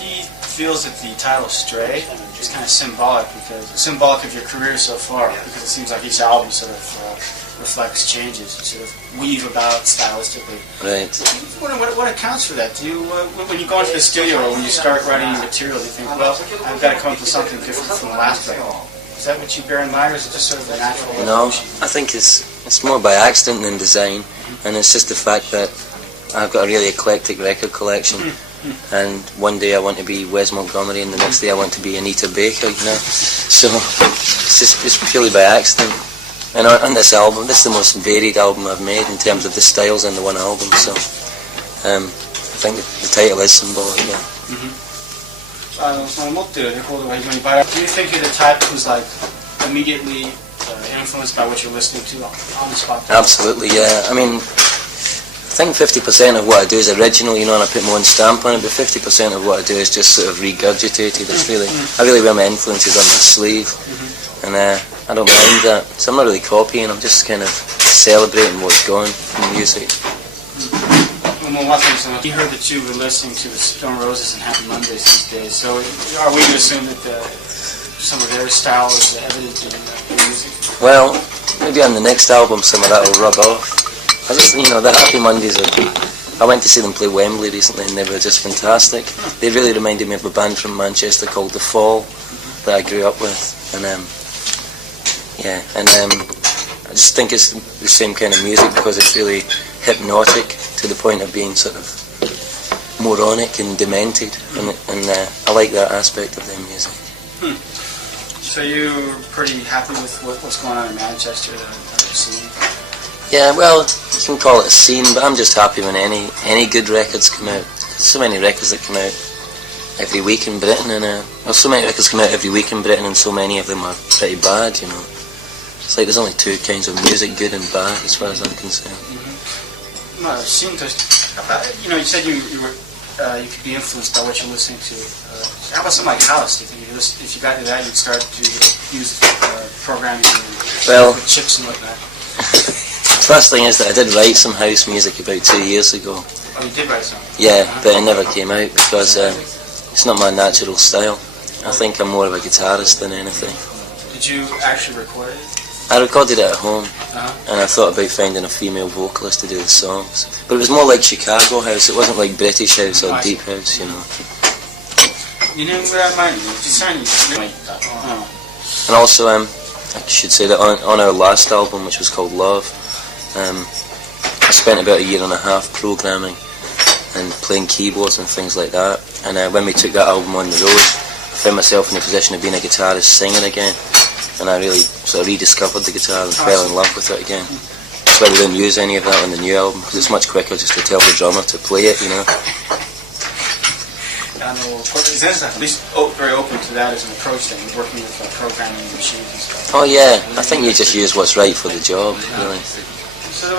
he feels that the title "Stray" is kind of symbolic of your career so far, because it seems like each album sort of reflects changes, you sort of weave about stylistically. Right. What accounts for that? Do you, when you go into the studio or when you start writing material, do you think, well, I've got to come up with something different from the last record? Is that what you bear in mind, or is it just sort of a natural evolution? No, I think it's more by accident than design, and it's just the fact that I've got a really eclectic record collection, and one day I want to be Wes Montgomery, and the next day I want to be Anita Baker, you know. So it's purely by accident. And on this album, this is the most varied album I've made in terms of the styles in the one album. So I think the title is symbolic. Yeah. Do you think you're the type who's like immediately influenced by what you're listening to on the spot? Absolutely, yeah. I mean, I think 50% of what I do is original, you know, and I put my own stamp on it, but 50% of what I do is just sort of regurgitated. It's really, I really wear my influences on my sleeve, and I don't mind that. So I'm not really copying, I'm just kind of celebrating what's going in the music. You heard that you were listening to the Stone Roses and Happy Mondays these days, so are we to assume that some of their style is evident in the music? Well, maybe on the next album some of that will rub off. I just, you know, the Happy Mondays I went to see them play Wembley recently and they were just fantastic. They really reminded me of a band from Manchester called The Fall that I grew up with, and I just think it's the same kind of music because it's really hypnotic to the point of being sort of moronic and demented, and I like that aspect of their music. So you're pretty happy with what's going on in Manchester, the scene? Yeah, well, you can call it a scene, but I'm just happy when any good records come out. There's so many records that come out every week in Britain, and so many records come out every week in Britain, and so many of them are pretty bad, you know. It's like there's only two kinds of music, good and bad, as far as I'm concerned. No, it seemed to, you know, you said you could be influenced by what you're listening to. How about something like house? Do you think if you got into that, you'd start to use programming with chips and whatnot? The first thing is that I did write some house music about 2 years ago. Oh, you did write something? Yeah, but it never came out because it's not my natural style. I think I'm more of a guitarist than anything. Did you actually record it? I recorded it at home, and I thought about finding a female vocalist to do the songs. But it was more like Chicago house, it wasn't like British house or deep house, you know. And also, I should say that on our last album, which was called Love, I spent about 1.5 years programming and playing keyboards and things like that. And when we took that album on the road, I found myself in the position of being a guitarist singing again. And I really sort of rediscovered the guitar and fell in love with it again. That's why we didn't use any of that on the new album, because it's much quicker just to tell the drummer to play it, you know. At least very open to that as an approach then, working with programming machines and stuff. Oh yeah, I think you just use what's right for the job, really. So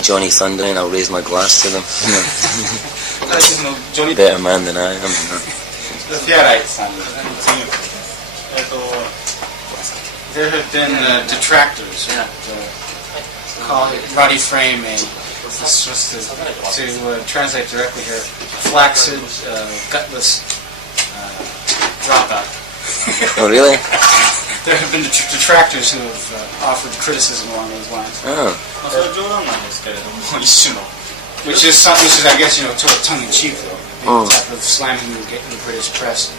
Johnny Thunder, and I'll raise my glass to them. Better man than I am. There have been detractors that call it Roddy Frame to translate directly here, flaccid, gutless dropout. Oh, really? There have been detractors who have offered criticism along those lines. Oh. Which is, I guess, you know, tongue-in-cheek, though. The type of slamming you get in the British press.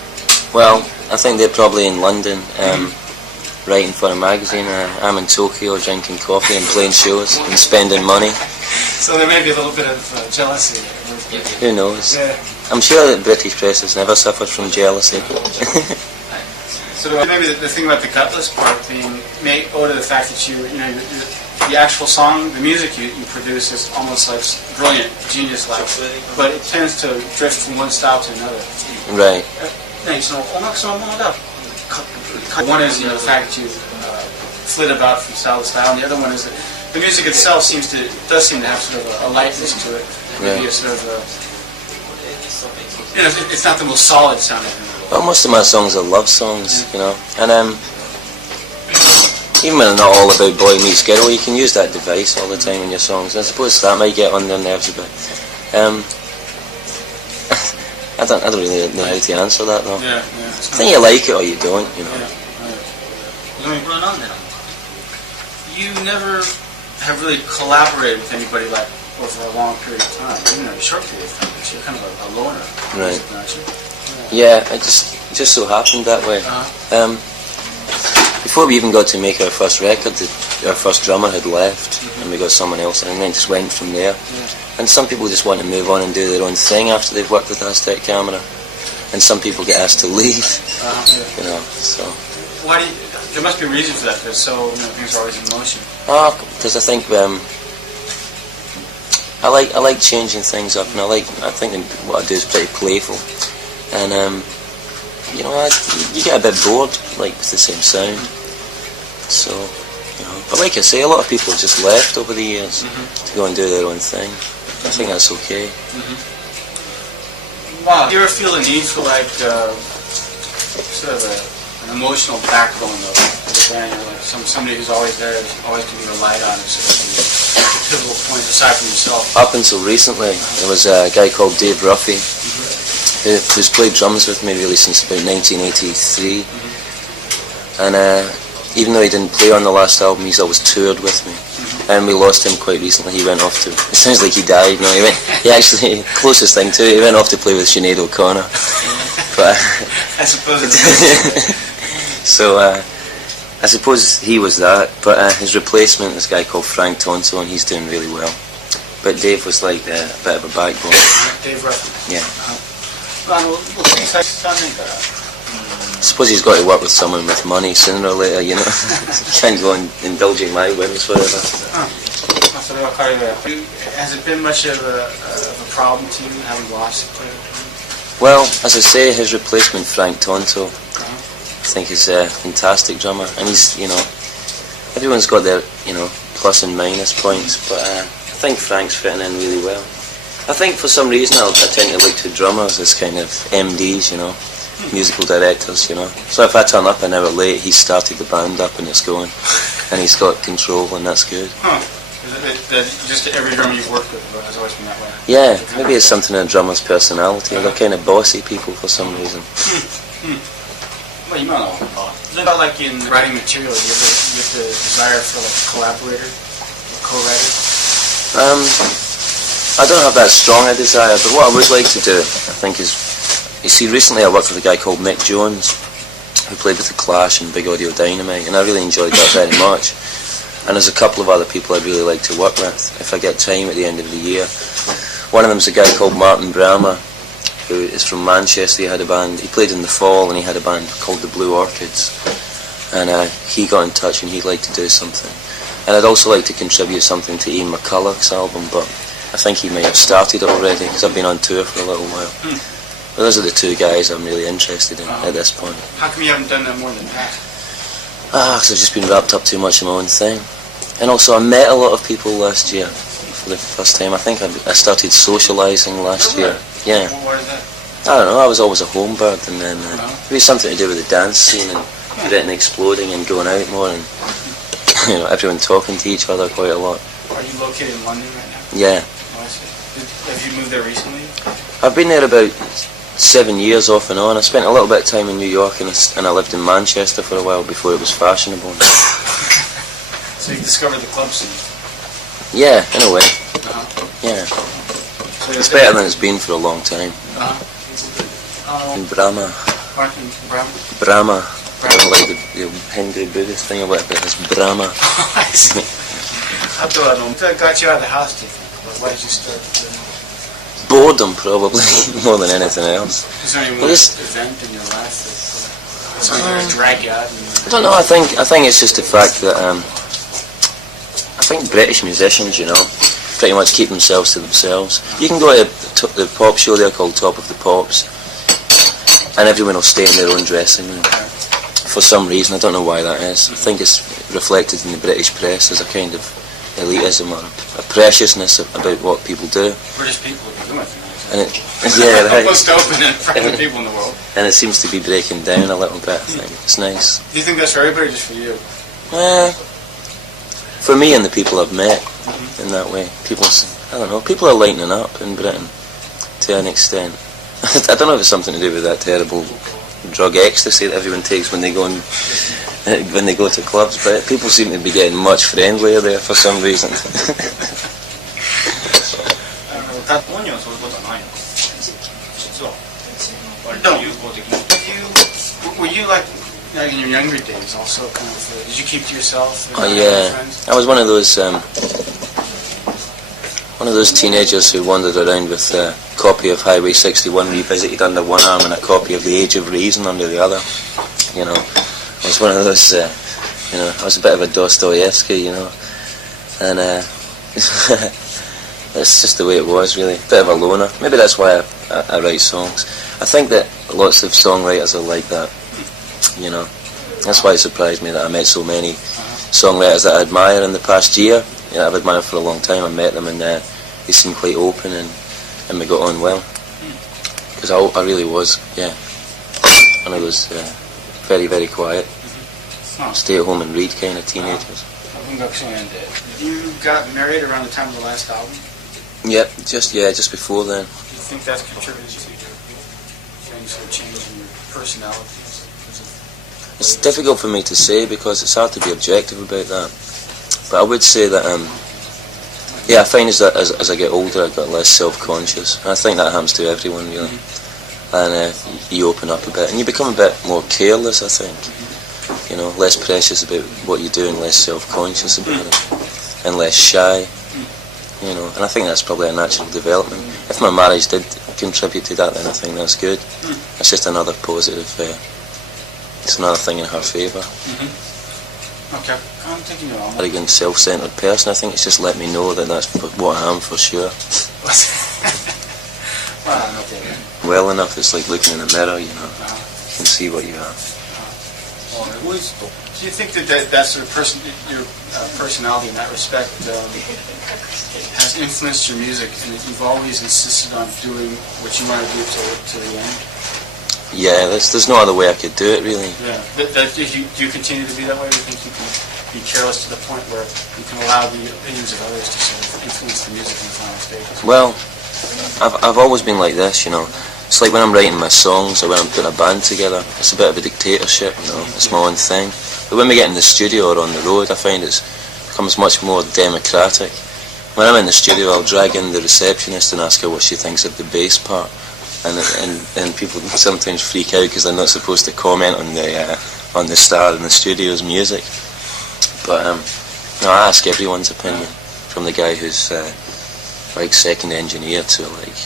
Well, I think they're probably in London, writing for a magazine. I'm in Tokyo drinking coffee and playing shows and spending money. So there may be a little bit of jealousy. Who knows? Yeah. I'm sure that British press has never suffered from jealousy. So maybe the thing about the gutless part being owed to the fact that the actual song, the music you produce is almost like brilliant, genius-like, but it tends to drift from one style to another. Right. One is the fact that you flit about from style to style, and the other one is that the music itself does seem to have sort of a lightness to it. Maybe a sort of it's not the most solid sounding. Well, most of my songs are love songs, you know, and even when they're not all about boy meets girl, you can use that device all the time in your songs. And I suppose that might get on their nerves a bit. I don't really know how to answer that though. Yeah. I think you like it or you don't, you know. Let me run on now. You never have really collaborated with anybody like over a long period of time, even a short period of time. You're kind of a loner, right? Aren't you? Yeah, it just so happened that way. Before we even got to make our first record, our first drummer had left, and we got someone else, and then just went from there. And some people just want to move on and do their own thing after they've worked with Aztec Camera, and some people get asked to leave. You know, so. Why do you? There must be a reason for that. Because things are always in motion. Because I think I like changing things up, and I think what I do is pretty playful, and you know, you get a bit bored like with the same sound. So, you know, but like I say, a lot of people have just left over the years to go and do their own thing. I think that's okay. Wow. Do you ever feel the need for like sort of an emotional backbone of the band, like somebody who's always there, always to be relied on, sort of the pivotal point aside from yourself? Up until recently, there was a guy called Dave Ruffy, who's played drums with me really since about 1983, and even though he didn't play on the last album, he's always toured with me. And we lost him quite recently. He went off to, it sounds like he died. No, he actually, closest thing to it, he went off to play with Sinead O'Connor. But I suppose it's so I suppose he was that, but his replacement is a guy called Frank Tonto, and he's doing really well. But Dave was like a bit of a backbone. Dave Ruffin. Yeah. I suppose he's got to work with someone with money sooner or later, you know. He can't go on indulging my whims forever. Has it been much of a problem to you having lost it? Well, as I say, his replacement, Frank Tonto, I think is a fantastic drummer, and he's, you know, everyone's got their, you know, plus and minus points, but I think Frank's fitting in really well. I think for some reason I tend to look to drummers as kind of MDs, you know, musical directors, you know. So if I turn up an hour late, he's started the band up and it's going, and he's got control, and that's good. Just every drummer you've worked with has always been that way? Yeah, maybe it's something in a drummer's personality. They're kind of bossy people for some reason. Well, you might know. Isn't that like in writing material, you get the desire for like a collaborator, a co-writer? I don't have that strong a desire, but what I would like to do, I think, is, you see, recently I worked with a guy called Mick Jones, who played with The Clash and Big Audio Dynamite, and I really enjoyed that very much. And there's a couple of other people I'd really like to work with, if I get time at the end of the year. One of them's a guy called Martin Brammer, who is from Manchester. He had a band, he played in The Fall, and he had a band called The Blue Orchids. And he got in touch and he'd like to do something. And I'd also like to contribute something to Ian McCulloch's album, but I think he may have started it already, because I've been on tour for a little while. But those are the two guys I'm really interested in at this point. How come you haven't done that more than that? Because I've just been wrapped up too much in my own thing. And also I met a lot of people last year for the first time. I think I started socialising last year. Yeah. What is that? I don't know, I was always a home bird, and then maybe something to do with the dance scene and getting exploding and going out more, and you know, everyone talking to each other quite a lot. Are you located in London right now? Yeah. Have you moved there recently? I've been there about 7 years off and on. I spent a little bit of time in New York, and I lived in Manchester for a while before it was fashionable. So you discovered the club scene? Yeah, in a way. Yeah. So it's better than it's been for a long time. In Brahma. Brahma. Like the Hindu Buddhist thing or whatever, it's Brahma. I see. What got you out of the house, do you think? Why did you start doing it? Boredom, probably, more than anything else. Is there any one event in your life that's something that drag you out? I don't know, I think it's just the fact that I think British musicians, you know, pretty much keep themselves to themselves. You can go to the pop show there called Top of the Pops, and everyone will stay in their own dressing room. For some reason, I don't know why that is. I think it's reflected in the British press as a kind of elitism or a preciousness about what people do. British people are doing it. And yeah, right. Most open and friendly people in the world. And it seems to be breaking down a little bit, I think. It's nice. Do you think that's for everybody or just for you? For me and the people I've met, in that way. People, I don't know, people are lightening up in Britain, to an extent. I don't know if it's something to do with that terrible drug ecstasy that everyone takes when they go to clubs, but people seem to be getting much friendlier there for some reason. Were you like in your younger days also kind of, did you keep to yourself? Oh yeah, I was one of those teenagers who wandered around with a copy of Highway 61 Revisited under one arm and a copy of The Age of Reason under the other. You know, I was one of those, I was a bit of a Dostoevsky, and that's just the way it was, really. Bit of a loner. Maybe that's why I write songs. I think that lots of songwriters are like that, That's why it surprised me that I met so many songwriters that I admire in the past year. I've admired for a long time. I met them and they seemed quite open and we got on well. Because I really was, one of those very, very quiet, stay at home and read kind of teenagers. You got married around the time of the last album? Yep, just before then. Do you think that's contributed to your things that change in your personality? It's difficult for me to say because it's hard to be objective about that. But I would say that, I find as I get older I got less self-conscious. And I think that happens to everyone, really. And you open up a bit and you become a bit more careless, I think. Less precious about what you do and less self-conscious about it. And less shy. And I think that's probably a natural development. If my marriage did contribute to that, then I think that's good. It's just another positive, it's another thing in her favour. Okay, I'm taking it on. Arrogant, self-centred person, I think it's just let me know that that's what I am for sure. Well enough, it's like looking in a mirror, you can see what you are. Do you think that sort of your personality in that respect has influenced your music, and that you've always insisted on doing what you want to do to the end? Yeah, there's no other way I could do it, really. Yeah. Do you continue to be that way? Do you think you can be careless to the point where you can allow the opinions of others to sort of influence the music in the final stages? Well, I've always been like this, It's like when I'm writing my songs or when I'm putting a band together, it's a bit of a dictatorship, It's my own thing. But when we get in the studio or on the road, I find it becomes much more democratic. When I'm in the studio, I'll drag in the receptionist and ask her what she thinks of the bass part. And people sometimes freak out because they're not supposed to comment on the star in the studio's music. But I ask everyone's opinion, from the guy who's like second engineer to like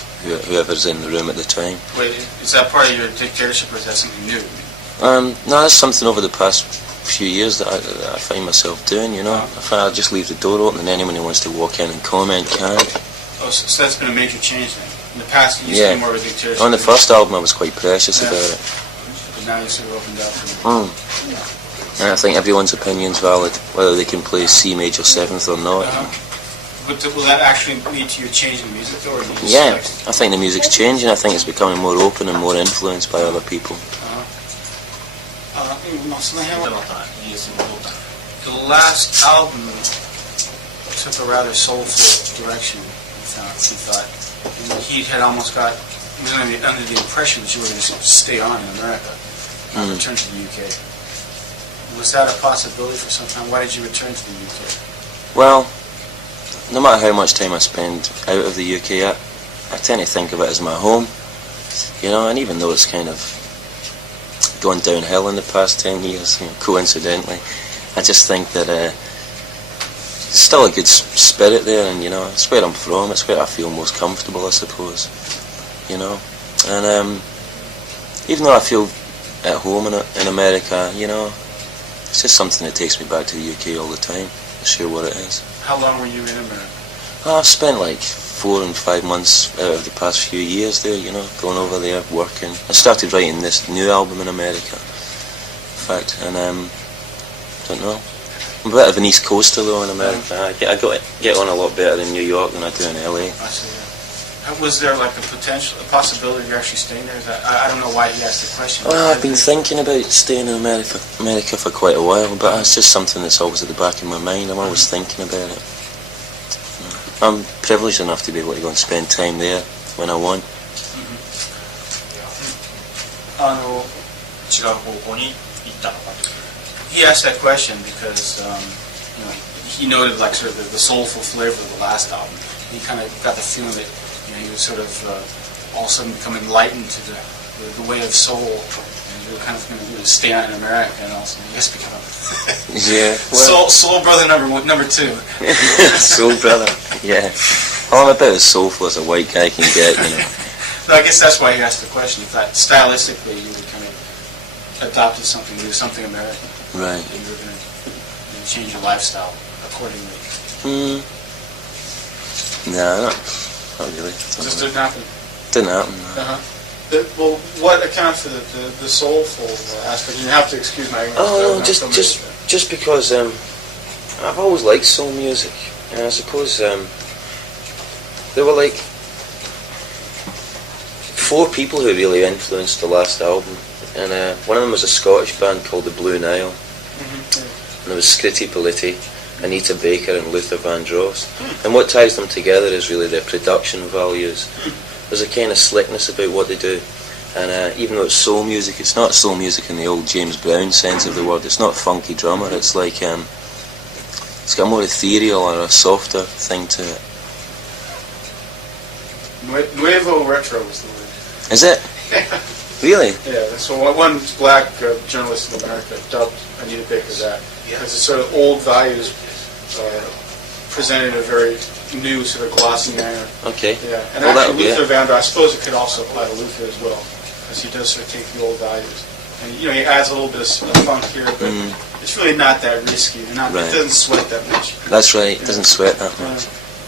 whoever's in the room at the time. Wait, is that part of your dictatorship, or is that something new? No, that's something over the past few years that I find myself doing. I just leave the door open and anyone who wants to walk in and comment can. Oh, so that's been a major change then. In the past, you used to be more of a dictatorship. On the first album, I was quite precious about it. But now you sort of opened up. And I think everyone's opinion's valid, whether they can play C major 7th or not. But will that actually lead to your change in music, though? I think the music's changing. I think it's becoming more open and more influenced by other people. The last album took a rather soulful direction, you thought. And he had almost got, he was under the impression that you were going to stay on in America, not return to the UK. Was that a possibility for some time? Why did you return to the UK? Well, no matter how much time I spend out of the UK, I tend to think of it as my home, and even though it's kind of gone downhill in the past 10 years, coincidentally, I just think that there's still a good spirit there, and it's where I'm from, it's where I feel most comfortable, I suppose, and even though I feel at home in America, it's just something that takes me back to the UK all the time. I'm sure what it is. How long were you in America? I've spent like 4 and 5 months out of the past few years there, going over there, working. I started writing this new album in America, in fact, and don't know. I'm a bit of an East Coaster though in America. I get on a lot better in New York than I do in LA. I see. Was there like a possibility of you actually staying there? I don't know why he asked the question. Well, I've been thinking about staying in America for quite a while, but it's just something that's always at the back of my mind. I'm always thinking about it. I'm privileged enough to be able to go and spend time there when I want. 違う方向に行ったのかと。He asked that question because he noted like sort of the soulful flavor of the last album. He kind of got the feeling that he was sort of all of a sudden become enlightened to the way of soul, and you were kind of going to stay on in America, and also I guess become soul brother number 2. Soul brother, yeah. I'm about as soulful as a white guy can get, No, I guess that's why he asked the question. He thought stylistically you would kind of adopted something new, something American. Right. And you were going to change your lifestyle accordingly. No, not really. Just didn't happen. Didn't happen. No. Well, what accounts for the soulful aspect? You have to excuse my ignorance. Oh no, just because I've always liked soul music, and I suppose there were like 4 people who really influenced the last album, and one of them was a Scottish band called the Blue Nile, and there was Scritti Politti, Anita Baker and Luther Vandross, and what ties them together is really their production values. There's a kind of slickness about what they do, and even though it's soul music, it's not soul music in the old James Brown sense of the word. It's not funky drummer, it's like it's got a more ethereal or a softer thing to it. Nuevo retro was the word. Is it? Really? Yeah, so one black journalist in America dubbed Anita Baker that. Because it's sort of old values presented in a very new, sort of glossy manner. Okay. Yeah, and actually Luther Vandross, I suppose it could also apply to Luther as well, because he does sort of take the old values. And he adds a little bit of funk here, but it's really not that risky. It doesn't sweat that much. That's right, it doesn't sweat that much.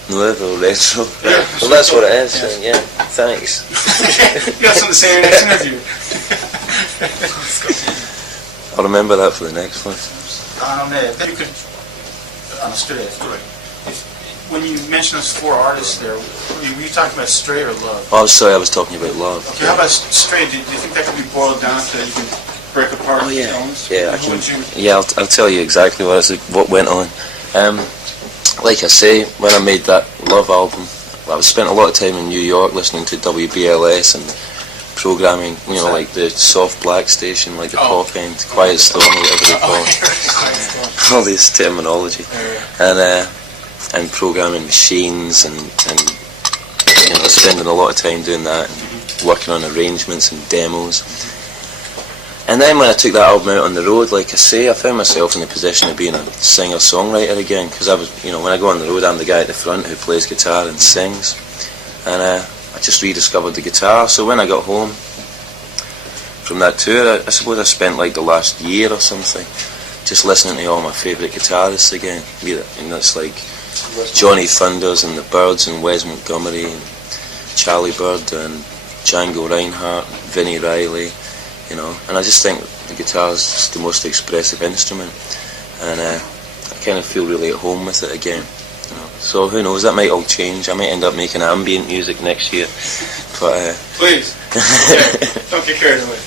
Nuevo retro. Yeah, well, that's what it is. Yeah, thanks. You got something to say in your next interview. I'll remember that for the next one. You could understood it. When you mentioned those 4 artists there, were you talking about Stray or Love? Oh, sorry, I was talking about Love. Okay, how about Stray? Do you think that could be boiled down to you can break apart the tones? Yeah, I can. Yeah, I'll tell you exactly what went on. Like I say, when I made that Love album, I spent a lot of time in New York listening to WBLS and programming, like the soft black station, like the pop end, Quiet Storm, or whatever they call it. All this terminology. And programming machines and spending a lot of time doing that and working on arrangements and demos. And then when I took that album out on the road, like I say, I found myself in the position of being a singer-songwriter again, because I was, when I go on the road, I'm the guy at the front who plays guitar and sings, and I just rediscovered the guitar. So when I got home from that tour, I suppose I spent like the last year or something just listening to all my favourite guitarists again. And that's like Johnny Thunders and the Byrds and Wes Montgomery and Charlie Bird and Django Reinhardt, Vinnie Riley. And I just think the guitar is just the most expressive instrument, and I kind of feel really at home with it again. So who knows? That might all change. I might end up making ambient music next year. But please, don't get carried away.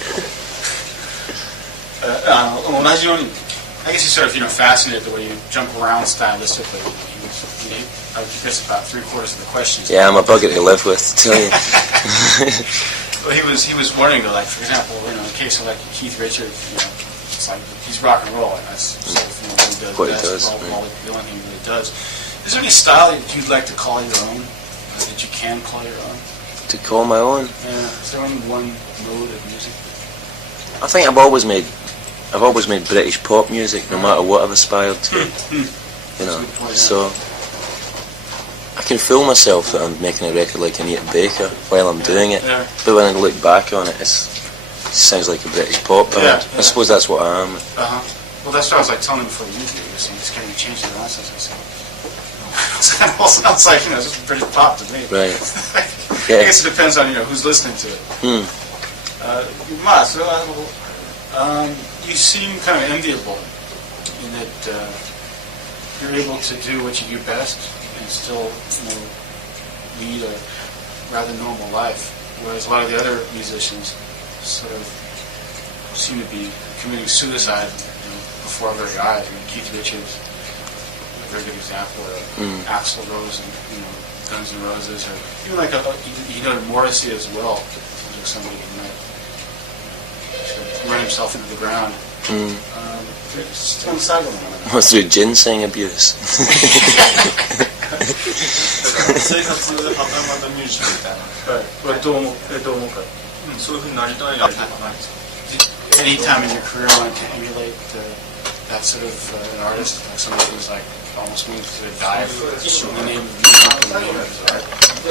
I guess you're sort of fascinated the way you jump around stylistically. I guess about 3/4 of the questions. Yeah, I'm a bugger to live with, to tell you. Well, he was warning, like, for example, in the case of like Keith Richards, it's like he's rock and roll, and that's sort of what he does. The only thing he really does. Is there any style that you'd like to call your own? That you can call your own? To call my own? Yeah. Is there only one mode of music? I think I've always made British pop music, no matter what I've aspired to. So I can fool myself that I'm making a record like Anita Baker while I'm doing it, but when I look back on it, it sounds like a British pop band. I suppose that's what I am. Well, that's what I was like telling him before the interview. You're saying just kind of change the nonsense. I said, it all sounds like just British pop to me. Right. I guess it depends on who's listening to it. Mas, you seem kind of enviable in that you're able to do what you do best and still, lead a rather normal life, whereas a lot of the other musicians sort of seem to be committing suicide before our very eyes. Keith Richards, a very good example, Axl Rose and Guns N' Roses, or even like Morrissey as well. Seems like somebody who might to run himself into the ground. Or through ginseng abuse. 生活でまたまたミュージシャンみたいな。はい。これどう思うか。そういう風になりたいなとかないですか。Any time in your career wanted to emulate that sort of an artist, like somebody who's like almost moved to a dive in the name of music and the name of his art?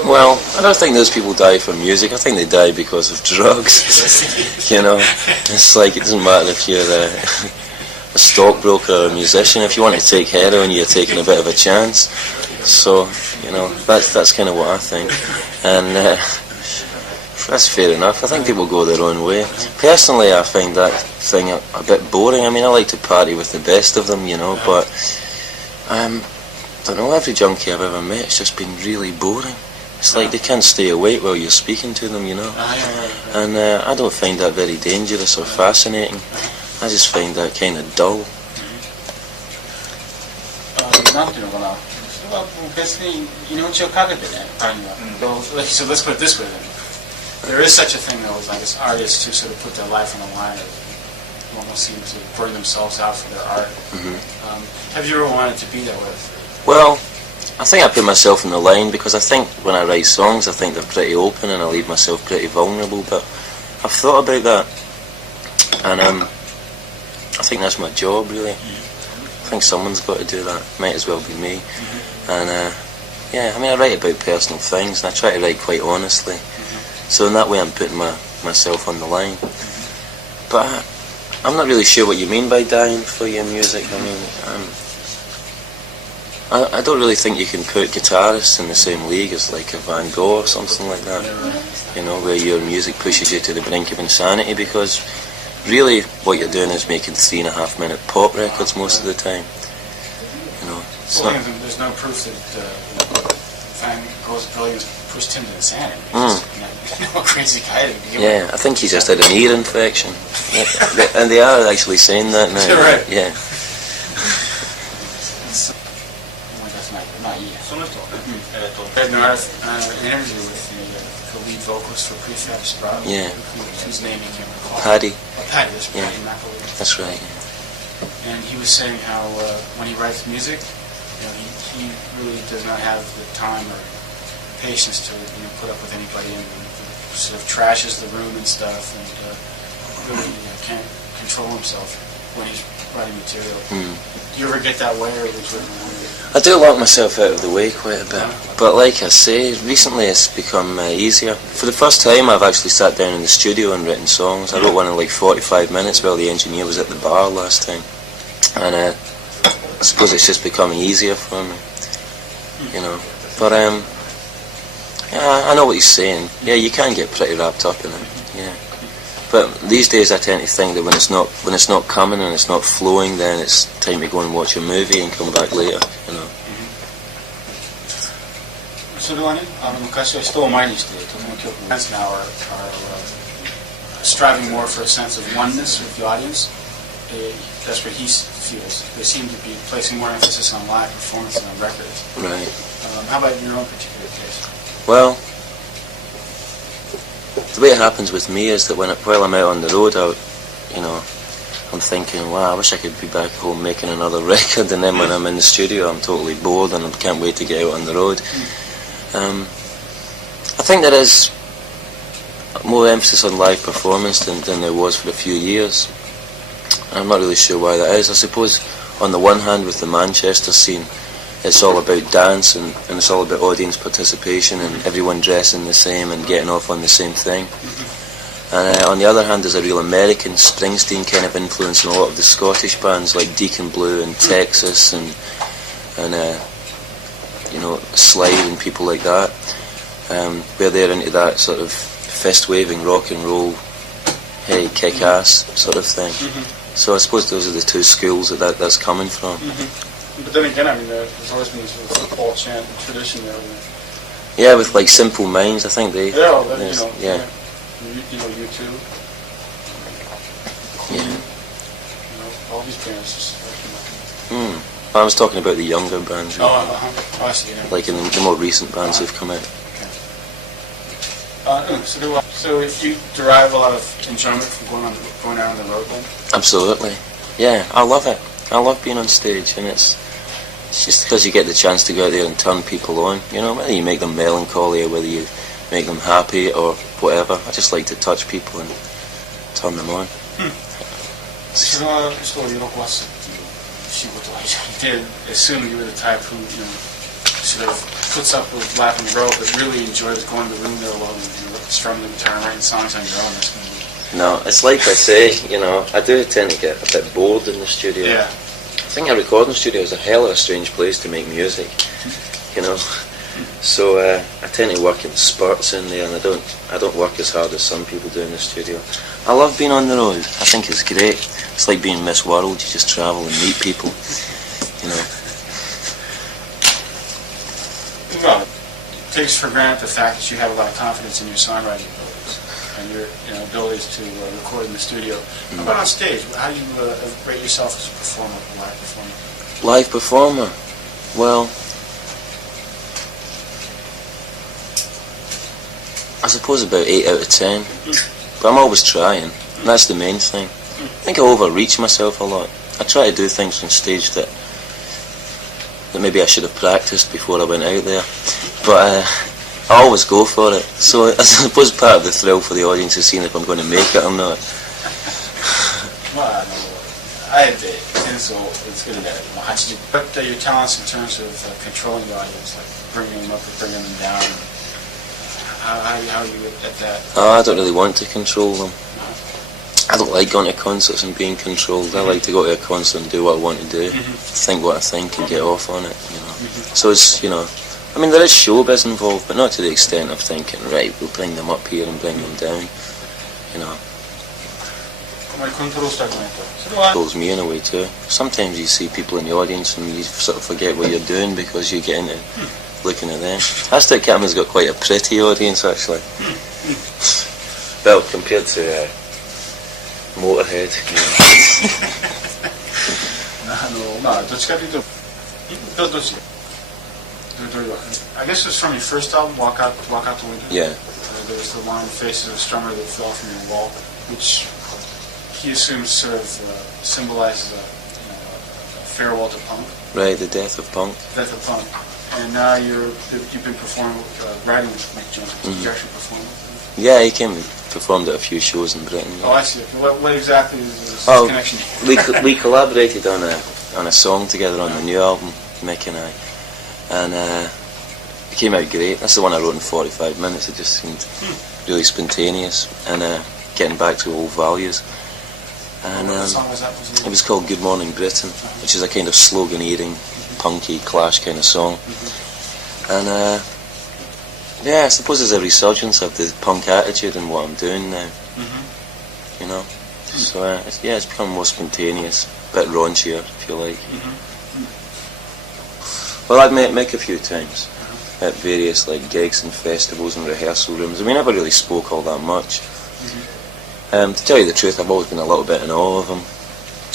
Well, I don't think those people die for music. I think they die because of drugs. You know, it's like it doesn't matter if you're a stockbroker or a musician. If you want to take heroin, you're taking a bit of a chance. So, you know, that's kind of what I think. And that's fair enough. I think people go their own way. Personally, I find that thing a bit boring. I mean, I like to party with the best of them, you know, but I don't know, every junkie I've ever met, it's just been really boring. It's like they can't stay awake while you're speaking to them, you know. And I don't find that very dangerous or fascinating. I just find that kind of dull. なんていうのかな。それはもう別に命をかけてね、彼には。So let's put it this way then. There is such a thing though as like as artists who sort of put their life on the line or almost seem to burn themselves out for their art. Have you ever wanted to be that way? Well, I think I put myself on the line because I think when I write songs I think they're pretty open and I leave myself pretty vulnerable, but I've thought about that and I think that's my job really. I think someone's got to do that. Might as well be me. And yeah, I mean I write about personal things and I try to write quite honestly. So in that way I'm putting myself on the line. But I'm not really sure what you mean by dying for your music. I mean, I don't really think you can put guitarists in the same league as like a Van Gogh or something like that. You know, where your music pushes you to the brink of insanity, because really what you're doing is making 3.5-minute pop records most of the time. You know, it's not... There's no proof that Van Gogh's brilliance pushed him to insanity. No crazy guy to begin with. Yeah, I think he just had an ear infection. And they are actually saying that now. Right. Yeah. その人はね、An interview with the lead vocalist for Prefab Sprout. Yeah. Whose name he can't recall. Paddy. Paddy, that's Yeah. Paddy McAleer. That's right. And he was saying how when he writes music, he really does not have the time or patience to put up with anybody and sort of trashes the room and stuff and really can't control himself when he's writing material. Do you ever get that way, or would you? I do lock myself out of the way quite a bit, but like I say, recently it's become easier. For the first time I've actually sat down in the studio and written songs. I wrote one in like 45 minutes while the engineer was at the bar last time, and I suppose it's just becoming easier for me, you know. But yeah, I know what he's saying. Yeah, you can get pretty wrapped up in it. Yeah, but these days I tend to think that when it's not coming and it's not flowing, then it's time to go and watch a movie and come back later. You know. それはね、昔は人を前にしてとても曲 now are striving more for a sense of oneness with the audience. That's what he feels. They seem to be placing more emphasis on live performance than on records. Right. How about in your own particular case? Well, the way it happens with me is that while I'm out on the road, I'm thinking, wow, I wish I could be back home making another record, and then when I'm in the studio I'm totally bored and I can't wait to get out on the road. I think there is more emphasis on live performance than there was for a few years. I'm not really sure why that is. I suppose on the one hand with the Manchester scene, it's all about dance and it's all about audience participation and everyone dressing the same and getting off on the same thing. And on the other hand, there's a real American Springsteen kind of influence in a lot of the Scottish bands like Deacon Blue and Texas and Slide and people like that, where they're into that sort of fist-waving rock and roll, hey, kick-ass sort of thing. So I suppose those are the two schools that's coming from. But then again, I mean, there's always been sort of football chant tradition there. Yeah, with like Simple Minds, I think they... Yeah, you too. Yeah. All these bands just... I was talking about the younger bands, really. Oh, I see. Yeah. Like in the more recent bands who've come out. Okay. So if you derive a lot of enjoyment from going out on the road then? Absolutely. Yeah, I love it. I love being on stage, and it's just because you get the chance to go out there and turn people on, you know, whether you make them melancholy or whether you make them happy or whatever. I just like to touch people and turn them on. それは人を喜ばすっていう仕事は非常に assume you were the type who, you know, sort of puts up with laughing the road, but really enjoys going to the room there alone and strumming the guitar and writing songs on your own. That's gonna be... No, it's like I say, you know, I do tend to get a bit bored in the studio. Yeah. I think a recording studio is a hell of a strange place to make music, you know. So I tend to work in spurts in there, and I don't work as hard as some people do in the studio. I love being on the road. I think it's great. It's like being Miss World. You just travel and meet people, you know. Well, it takes for granted the fact that you have a lot of confidence in your songwriting abilities and your abilities to record in the studio. How about on stage? How do you rate yourself as a performer, a live performer? Live performer? Well, I suppose about 8 out of 10. But I'm always trying. And that's the main thing. I think I overreach myself a lot. I try to do things on stage that maybe I should have practiced before I went out there. But I always go for it. So I suppose part of the thrill for the audience is seeing if I'm going to make it or not. Well, I admit, it's good at that. But your talents in terms of controlling the audience, like bringing them up or bringing them down, how are you at that? I don't really want to control them. I don't like going to concerts and being controlled. I like to go to a concert and do what I want to do, think what I think and get off on it, you know. So it's, you know, I mean there is showbiz involved, but not to the extent of thinking, right, we'll bring them up here and bring them down, you know. It controls me in a way too. Sometimes you see people in the audience and you sort of forget what you're doing because you get into looking at them. Aztec Camera's got quite a pretty audience actually. Well, compared to Motorhead, you know. I guess it was from your first album, Walk Out the Window. Yeah. There was the one, Faces of a Strummer That Fell From Your Wall, which he assumes sort of symbolizes a farewell to punk. Right, the death of punk. Death of punk. And now you've been performing, writing with Mick Jones. Did you actually perform with him? Yeah, he came and performed at a few shows in Britain. Oh, I see. What exactly is the connection? we collaborated on a song together on the new album, Mick and I, and it came out great. That's the one I wrote in 45 minutes. It just seemed really spontaneous and getting back to old values. And what song was that? it was called Good Morning Britain, which is a kind of sloganeering, punky, Clash kind of song. And yeah, I suppose there's a resurgence of the punk attitude in what I'm doing now. You know, so it's become more spontaneous, a bit raunchier, if you like. Well, I've met Mick a few times at various like gigs and festivals and rehearsal rooms. I mean, I never really spoke all that much. To tell you the truth, I've always been a little bit in awe of him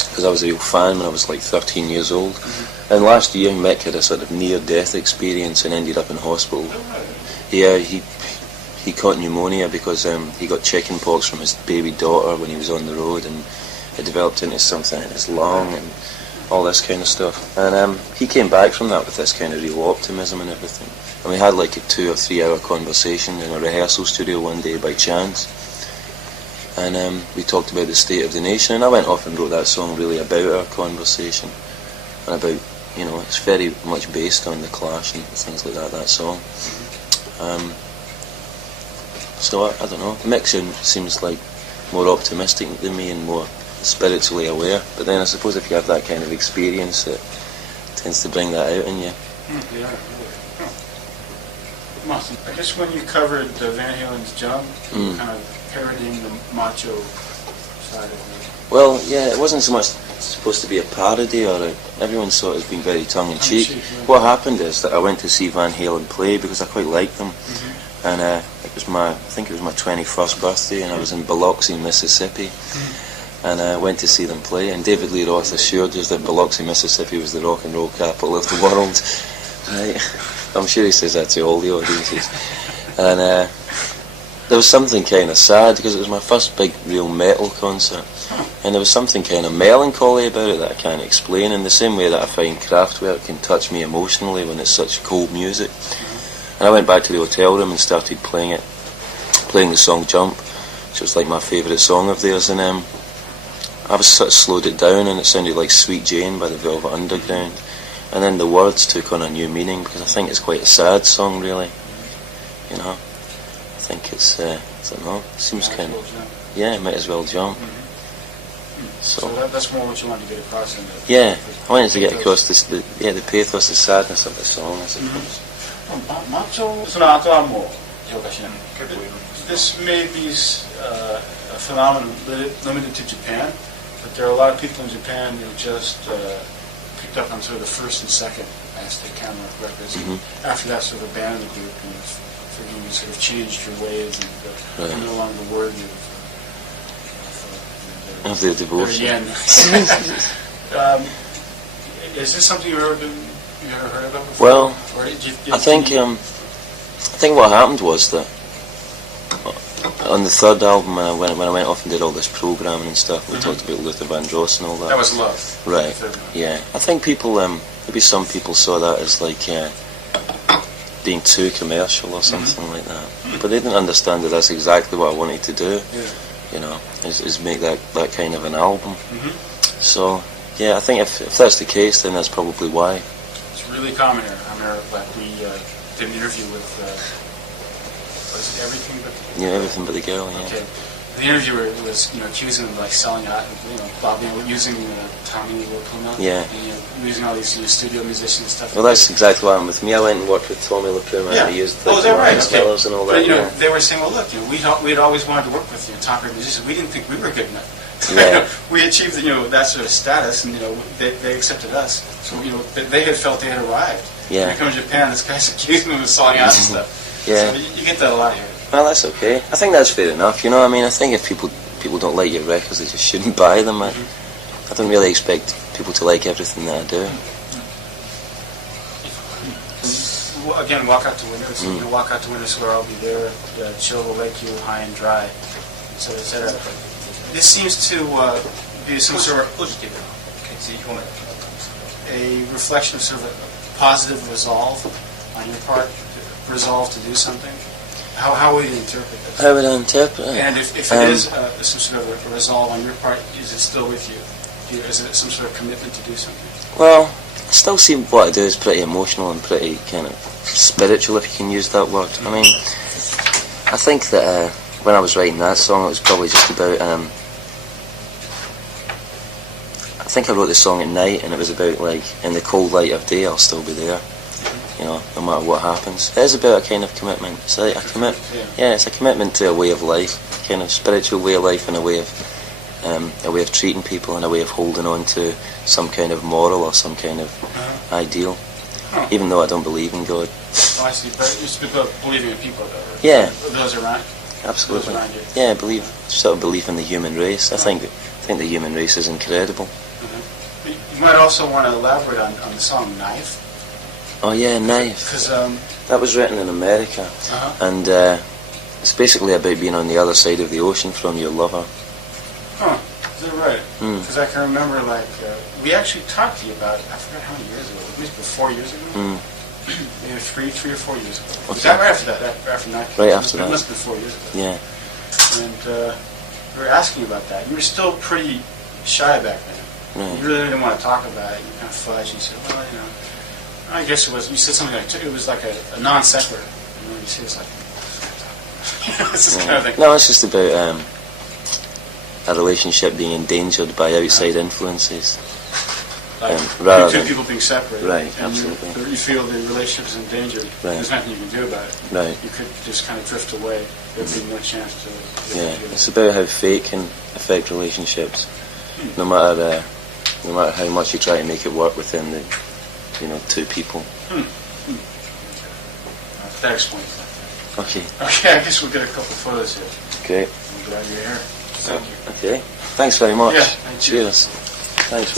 because I was a real fan when I was like 13 years old. And last year, Mick had a sort of near-death experience and ended up in hospital. Yeah, he caught pneumonia because he got chicken pox from his baby daughter when he was on the road, and it developed into something in his lung and all this kind of stuff. And he came back from that with this kind of real optimism and everything. And we had like a 2 or 3 hour conversation in a rehearsal studio one day by chance. And we talked about the state of the nation, and I went off and wrote that song really about our conversation and about, you know, it's very much based on the Clash and things like that song. So I don't know, Mick seems like more optimistic than me and more spiritually aware, but then I suppose if you have that kind of experience, it tends to bring that out in you. Yeah. I guess when you covered Van Halen's Jump, you were kind of parodying the macho side of it. Well, yeah, it wasn't so much supposed to be a parody, or everyone saw it as being very tongue-in-cheek. What happened is that I went to see Van Halen play because I quite liked them, and I think it was my 21st birthday, and I was in Biloxi, Mississippi, and I went to see them play, and David Lee Roth assured us that Biloxi, Mississippi was the rock and roll capital of the world. Right? I'm sure he says that to all the audiences. And there was something kind of sad because it was my first big real metal concert, and there was something kind of melancholy about it that I can't explain, in the same way that I find Kraftwerk can touch me emotionally when it's such cold music. And I went back to the hotel room and started playing the song Jump, which was like my favourite song of theirs, and I was sort of slowed it down and it sounded like Sweet Jane by the Velvet Underground, and then the words took on a new meaning because I think it's quite a sad song, really, you know. I think it's, I don't know, it seems kind of, yeah, might as well jump. So that's more what you wanted to get across in the... Yeah, I wanted to get across this, the pathos, the sadness of the song, I suppose. This may be a phenomenon limited to Japan, but there are a lot of people in Japan who just picked up on sort of the first and second Aztec Camera records. After that, sort of abandoned the group, and you sort of changed your ways and you're no longer worthy of the devotion. Is this something you've ever heard about before? Well, I think what happened was that on the third album, when I went off and did all this programming and stuff, we talked about Luther Vandross and all that. That was Love. Right. Yeah. I think people, maybe some people saw that as like being too commercial or something like that. But they didn't understand that that's exactly what I wanted to do. Yeah. You know, is make that kind of an album. So yeah, I think if that's the case, then that's probably why. It's really common here. I remember we did an interview with was it Everything But the Girl? Yeah, Everything But the Girl. Yeah. Okay. The interviewer was accusing him of like selling out, using Tommy Lipuna. Yeah. And, using all these studio musicians and stuff. Well, that's exactly what happened with me. I went and worked with Tommy Lipuna and he used like, Marshmallows and all that. But they were saying, well, look, we'd always wanted to work with you, top grade musicians. We didn't think we were good enough. Yeah. We achieved that sort of status, and they accepted us. So they had felt they had arrived. Yeah. When you come to Japan, this guy's accusing them of selling out and stuff. Yeah. So you get that a lot here. Well, that's okay. I think that's fair enough. You know, I mean, I think if people don't like your records, they just shouldn't buy them. I don't really expect people to like everything that I do. Well, again, Walk Out to Winter. Walk Out to Winter, where I'll be there. Chill will wake you high and dry, etc. This seems to be some sort of a reflection of sort of a positive resolve on your part, resolve to do something. How would you interpret this? How would I interpret it? And if it is some sort of a resolve on your part, is it still with you? Is it some sort of commitment to do something? Well, I still see what I do is pretty emotional and pretty kind of spiritual, if you can use that word. I mean, I think that when I was writing that song, it was probably just about... I think I wrote the song at night, and it was about, like, in the cold light of day, I'll still be there. You know, no matter what happens. It is about a kind of commitment. It's like it's a commitment to a way of life, a kind of spiritual way of life, and a way of treating people, and a way of holding on to some kind of moral or some kind of ideal. Even though I don't believe in God. Oh, I see. But you speak about believing in people, though. Right? Yeah. Those around. Absolutely. Those around you. Yeah, sort of belief in the human race. I think the human race is incredible. You might also want to elaborate on the song Knife. Oh yeah, Knife. Because that was written in America, and it's basically about being on the other side of the ocean from your lover. Huh? Is that right? Because I can remember, we actually talked to you about it. I forgot how many years ago. Maybe 4 years ago. Maybe three or 4 years ago. Okay. Was that right after that? After Knife? Right after that. It must have been 4 years ago. Yeah. And we were asking you about that. You were still pretty shy back then. Right. You really didn't want to talk about it. You kind of fudged. You said, well, I guess it was. You said something like it was like a non sequitur. You said it's like it's this kind of thing. No, it's just about a relationship being endangered by outside influences. Rather than people being separated. Right, absolutely. You feel the relationship is endangered. Right. There's nothing you can do about it. Right. You could just kind of drift away. There'd be no chance to. Yeah, it's about how fate can affect relationships. No matter how much you try to make it work within the two people. That explains that. Okay. Okay, I guess we'll get a couple photos here. Okay. I'm glad you're here. Thank you. Okay. Thanks very much. Yeah, thank you. Cheers. Thanks.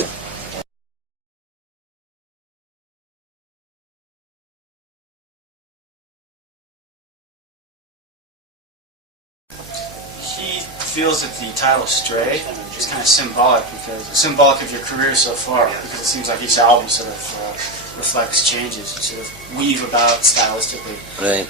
feels that the title Stray is kind of symbolic of your career so far, because it seems like each album sort of reflects changes, you sort of weave about stylistically. Right.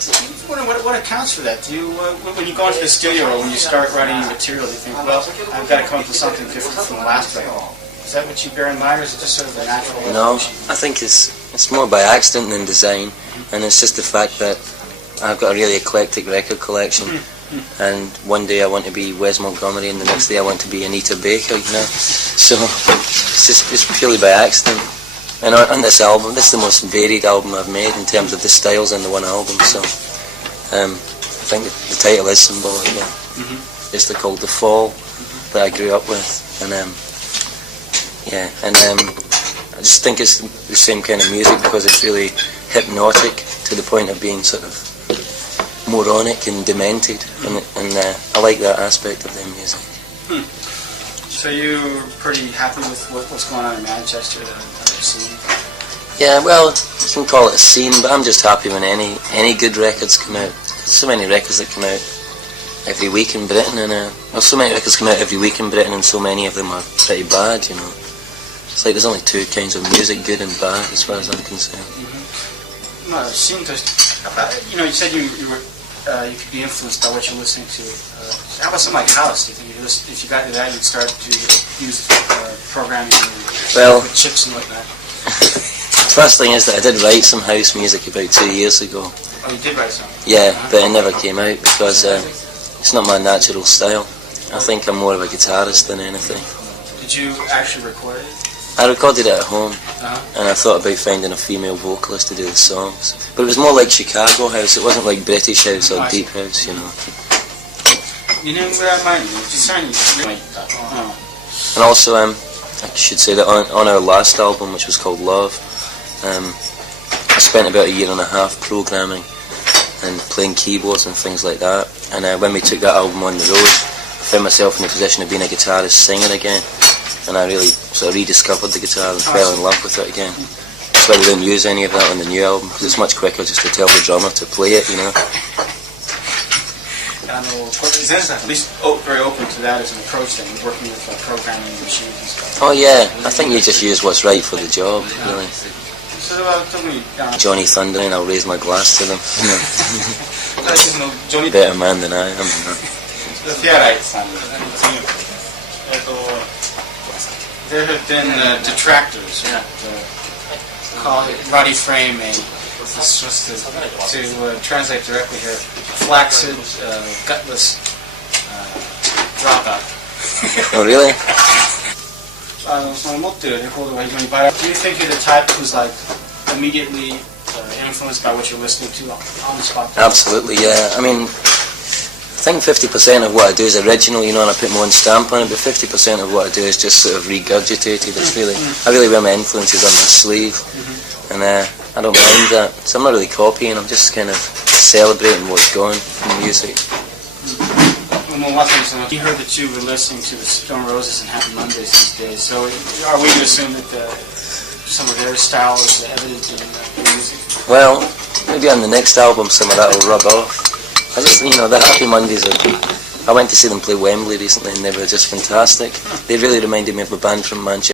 What accounts for that? Do you, when you go into the studio or when you start writing material, do you think, well, I've got to come up with something different from the last record? Is that what you bear in mind, or is it just sort of a natural evolution? No, I think it's more by accident than design, and it's just the fact that I've got a really eclectic record collection, and one day I want to be Wes Montgomery, and the next day I want to be Anita Baker, you know. So it's purely by accident. And on this album, this is the most varied album I've made in terms of the styles in the one album. So I think the title is symbolic. Yeah. It's called The Fall that I grew up with, and I just think it's the same kind of music because it's really hypnotic to the point of being sort of moronic and demented, and I like that aspect of their music. So you're pretty happy with what's going on in Manchester, the scene? Yeah, well, you can call it a scene, but I'm just happy when any good records come out. There's so many records that come out every week in Britain, and so many records come out every week in Britain, and so many of them are pretty bad, you know. It's like there's only two kinds of music, good and bad, as far as I'm concerned. No, it seemed to, you know, you said you could be influenced by what you're listening to. How about something like house? Do you think if you got to that, you'd start to use programming with chips and whatnot? The first thing is that I did write some house music about 2 years ago. Oh, you did write some? Yeah, but it never came out because it's not my natural style. I think I'm more of a guitarist than anything. Did you actually record it? I recorded it at home, and I thought about finding a female vocalist to do the songs. But it was more like Chicago house, it wasn't like British house or deep house, you know. And also, I should say that on our last album, which was called Love, I spent about a year and a half programming and playing keyboards and things like that. And when we took that album on the road, I found myself in the position of being a guitarist singer again. And I really sort of rediscovered the guitar and fell in love with it again. That's why we didn't use any of that on the new album, because it's much quicker just to tell the drummer to play it, you know. At least very open to that as an approach, then, working with programming machines and stuff. Oh yeah, I think you just use what's right for the job, really. So tell me, Johnny Thunder, and I'll raise my glass to them. Better man than I am. There have been detractors that call it Roddy Frame to translate directly here, flaccid, gutless dropout. Oh really? Do you think you're the type who's like immediately influenced by what you're listening to on the spot? Absolutely, yeah. I mean, I think 50% of what I do is original, you know, and I put my own stamp on it, but 50% of what I do is just sort of regurgitated. It's really, I really wear my influences on my sleeve, and I don't mind that. So I'm not really copying, I'm just kind of celebrating what's going in music. You heard that you were listening to the Stone Roses and Happy Mondays these days, so are we to assume that some of their style is evident in the music? Well, maybe on the next album some of that will rub off. I just, you know, the Happy Mondays I went to see them play Wembley recently and they were just fantastic. They really reminded me of a band from Manchester.